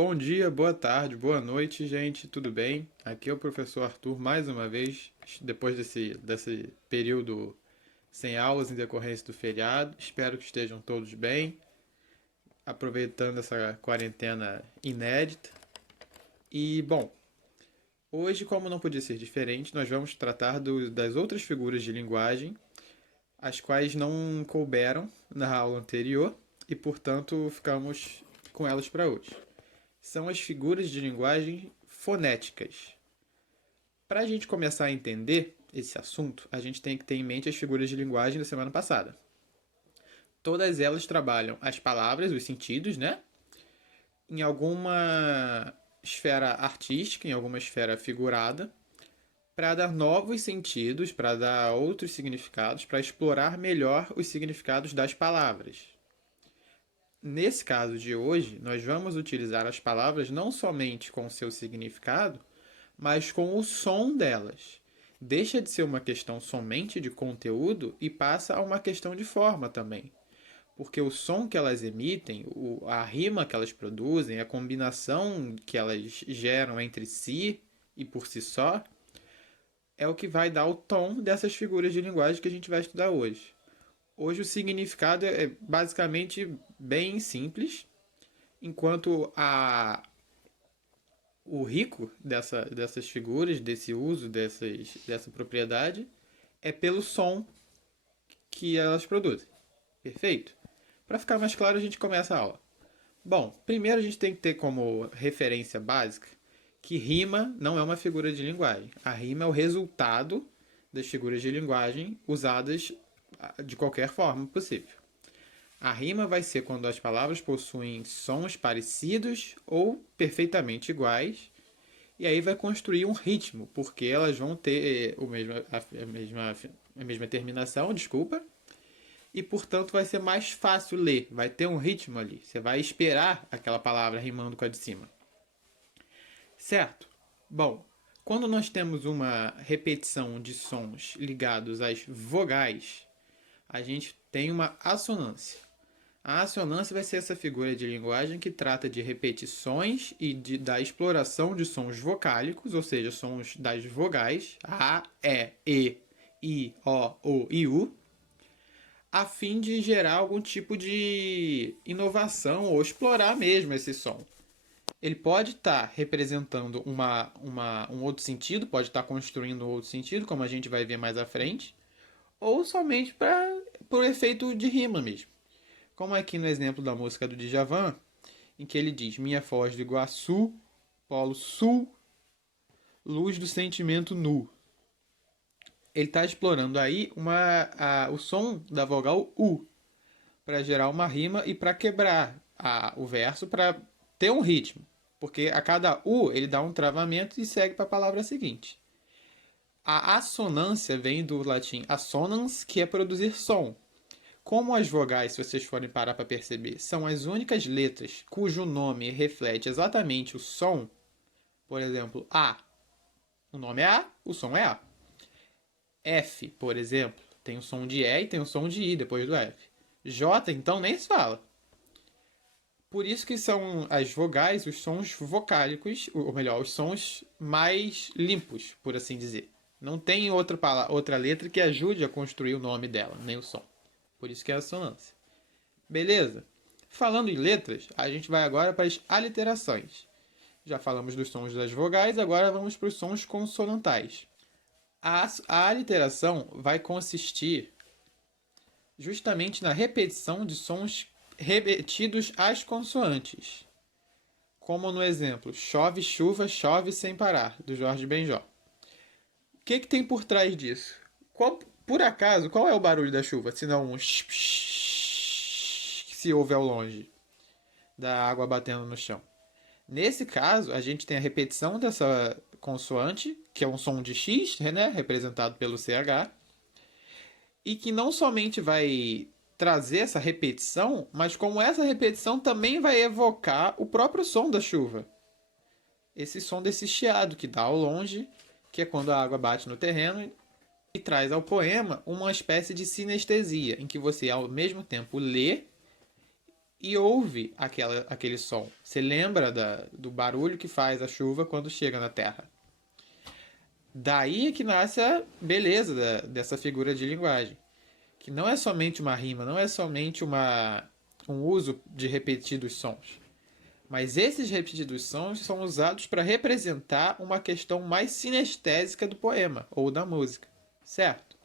Bom dia, boa tarde, boa noite, gente, tudo bem? Aqui é o professor Arthur mais uma vez, depois desse período sem aulas em decorrência do feriado. Espero que estejam todos bem, aproveitando essa quarentena inédita. E, bom, hoje, como não podia ser diferente, nós vamos tratar das outras figuras de linguagem, as quais não couberam na aula anterior e, portanto, ficamos com elas para hoje. São as figuras de linguagem fonéticas. Para a gente começar a entender esse assunto, a gente tem que ter em mente as figuras de linguagem da semana passada. Todas elas trabalham as palavras, os sentidos, né? Em alguma esfera artística, em alguma esfera figurada, para dar novos sentidos, para dar outros significados, para explorar melhor os significados das palavras. Nesse caso de hoje, nós vamos utilizar as palavras não somente com o seu significado, mas com o som delas. Deixa de ser uma questão somente de conteúdo e passa a uma questão de forma também. Porque o som que elas emitem, a rima que elas produzem, a combinação que elas geram entre si e por si só, é o que vai dar o tom dessas figuras de linguagem que a gente vai estudar hoje. Hoje o significado é basicamente bem simples, enquanto o rico dessas figuras, desse uso, dessa propriedade, é pelo som que elas produzem. Perfeito? Para ficar mais claro, a gente começa a aula. Bom, primeiro a gente tem que ter como referência básica que rima não é uma figura de linguagem. A rima é o resultado das figuras de linguagem usadas de qualquer forma possível. A rima vai ser quando as palavras possuem sons parecidos ou perfeitamente iguais, e aí vai construir um ritmo, porque elas vão ter a mesma terminação, desculpa, e portanto vai ser mais fácil ler, vai ter um ritmo ali. Você vai esperar aquela palavra rimando com a de cima. Certo? Bom, quando nós temos uma repetição de sons ligados às vogais, a gente tem uma assonância. A assonância vai ser essa figura de linguagem que trata de repetições e da exploração de sons vocálicos, ou seja, sons das vogais, A, E, I, O e U, a fim de gerar algum tipo de inovação ou explorar mesmo esse som. Ele pode estar representando um outro sentido, pode estar construindo um outro sentido, como a gente vai ver mais à frente, ou somente por efeito de rima mesmo. Como aqui no exemplo da música do Djavan, em que ele diz: Minha Foz do Iguaçu, Polo Sul, luz do sentimento nu. Ele está explorando aí o som da vogal U, para gerar uma rima e para quebrar o verso, para ter um ritmo. Porque a cada U ele dá um travamento e segue para a palavra seguinte. A assonância vem do latim assonans, que é produzir som. Como as vogais, se vocês forem parar para perceber, são as únicas letras cujo nome reflete exatamente o som, por exemplo, A. O nome é A, o som é A. F, por exemplo, tem o som de E e tem o som de I depois do F. J, então, nem se fala. Por isso que são as vogais os sons vocálicos, ou melhor, os sons mais limpos, por assim dizer. Não tem outra letra que ajude a construir o nome dela, nem o som. Por isso que é a assonância. Beleza? Falando em letras, a gente vai agora para as aliterações. Já falamos dos sons das vogais, agora vamos para os sons consonantais. A aliteração vai consistir justamente na repetição de sons repetidos às consoantes. Como no exemplo, chove, chuva, chove sem parar, do Jorge Benjó. O que tem por trás disso? Por acaso, qual é o barulho da chuva? Se não um que se ouve ao longe da água batendo no chão. Nesse caso, a gente tem a repetição dessa consoante, que é um som de X, né, representado pelo CH, e que não somente vai trazer essa repetição, mas como essa repetição também vai evocar o próprio som da chuva. Esse som desse chiado que dá ao longe, que é quando a água bate no terreno e traz ao poema uma espécie de sinestesia, em que você ao mesmo tempo lê e ouve aquele som. Você lembra do barulho que faz a chuva quando chega na Terra. Daí é que nasce a beleza dessa figura de linguagem. Que não é somente uma rima, não é somente um uso de repetidos sons. Mas esses repetidos sons são usados para representar uma questão mais sinestésica do poema ou da música, certo?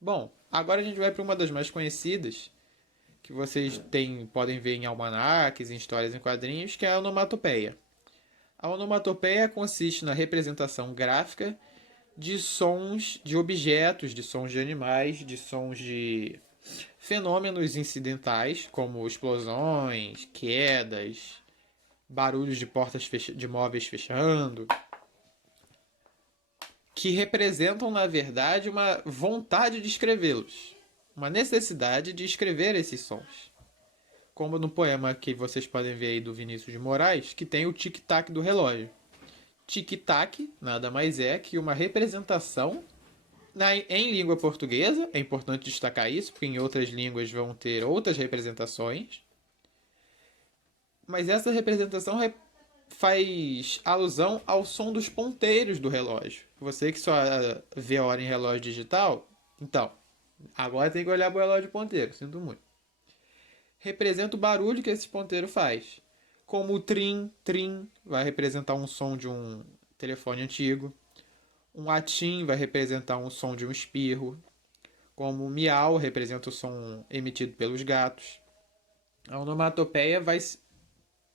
Bom, agora a gente vai para uma das mais conhecidas, que vocês podem ver em almanaques, em histórias em quadrinhos, que é a onomatopeia. A onomatopeia consiste na representação gráfica de sons de objetos, de sons de animais, de sons de fenômenos incidentais, como explosões, quedas, barulhos de portas de móveis fechando, que representam, na verdade, uma vontade de escrevê-los, uma necessidade de escrever esses sons. Como no poema que vocês podem ver aí do Vinícius de Moraes, que tem o tic-tac do relógio. Tic-tac nada mais é que uma representação em língua portuguesa. É importante destacar isso, porque em outras línguas vão ter outras representações. Mas essa representação faz alusão ao som dos ponteiros do relógio. Você que só vê a hora em relógio digital, então, agora tem que olhar para o relógio ponteiro, sinto muito. Representa o barulho que esse ponteiro faz. Como o trim, trim, vai representar um som de um telefone antigo. Um atim vai representar um som de um espirro. Como o miau representa o som emitido pelos gatos. A onomatopeia vai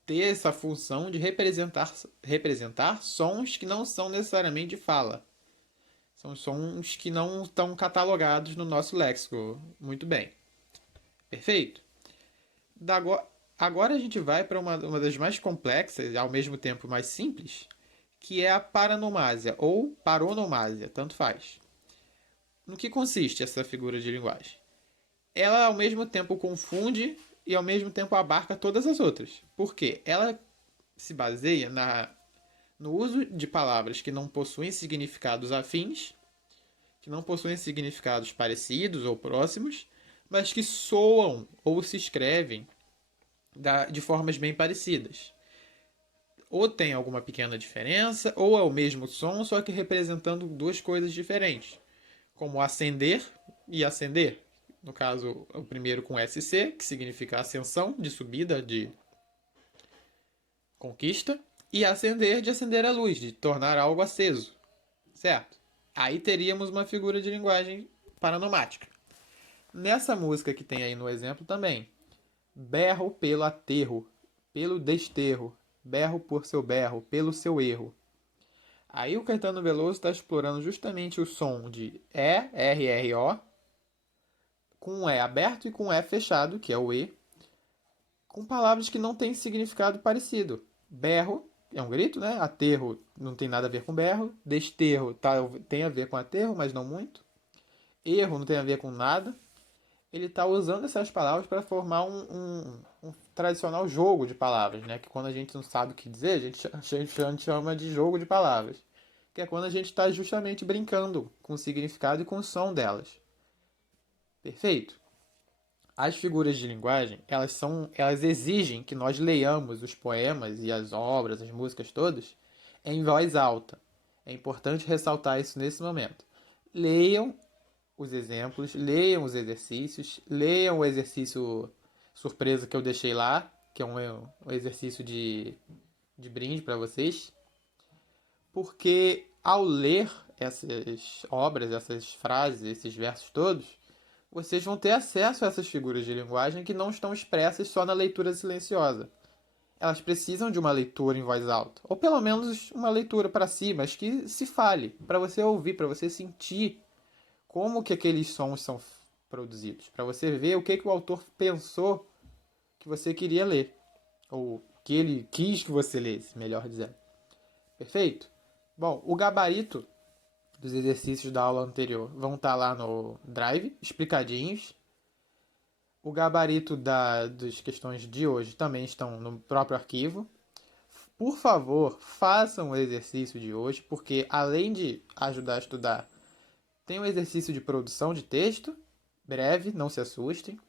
ter essa função de representar sons que não são necessariamente de fala. São sons que não estão catalogados no nosso léxico. Muito bem. Perfeito? Agora a gente vai para uma das mais complexas e ao mesmo tempo mais simples, que é a paranomásia ou paronomásia, tanto faz. No que consiste essa figura de linguagem? Ela ao mesmo tempo confunde e ao mesmo tempo abarca todas as outras. Por quê? Ela se baseia no uso de palavras que não possuem significados afins, que não possuem significados parecidos ou próximos, mas que soam ou se escrevem de formas bem parecidas. Ou tem alguma pequena diferença, ou é o mesmo som, só que representando duas coisas diferentes, como acender e acender. No caso, o primeiro com SC, que significa ascensão, de subida, de conquista, e acender, de acender a luz, de tornar algo aceso, certo? Aí teríamos uma figura de linguagem paranomática. Nessa música que tem aí no exemplo também, berro pelo aterro, pelo desterro, berro por seu berro, pelo seu erro. Aí o Caetano Veloso está explorando justamente o som de E, R, R, O, com um E aberto e com um E fechado, que é o E, com palavras que não têm significado parecido. Berro é um grito, né? Aterro não tem nada a ver com berro. Desterro tem a ver com aterro, mas não muito. Erro não tem a ver com nada. Ele está usando essas palavras para formar um tradicional jogo de palavras, né? Que quando a gente não sabe o que dizer, a gente chama de jogo de palavras. Que é quando a gente está justamente brincando com o significado e com o som delas. Perfeito? As figuras de linguagem, elas exigem que nós leiamos os poemas e as obras, as músicas todas, em voz alta. É importante ressaltar isso nesse momento. Leiam os exemplos, leiam os exercícios, leiam o exercício surpresa que eu deixei lá, que é um exercício de brinde para vocês, porque ao ler essas obras, essas frases, esses versos todos, vocês vão ter acesso a essas figuras de linguagem que não estão expressas só na leitura silenciosa. Elas precisam de uma leitura em voz alta, ou pelo menos uma leitura para si, mas que se fale, para você ouvir, para você sentir como que aqueles sons são produzidos, para você ver o que o autor pensou que você queria ler, ou que ele quis que você lesse, melhor dizendo. Perfeito? Bom, o gabarito dos exercícios da aula anterior vão estar lá no Drive, explicadinhos. O gabarito das questões de hoje também estão no próprio arquivo. Por favor, façam o exercício de hoje, porque além de ajudar a estudar, tem um exercício de produção de texto, breve, não se assustem.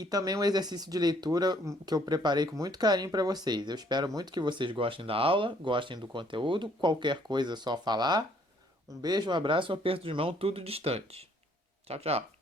e também um exercício de leitura que eu preparei com muito carinho para vocês. Eu espero muito que vocês gostem da aula, gostem do conteúdo. Qualquer coisa é só falar. Um beijo, um abraço, um aperto de mão, tudo distante. Tchau, tchau.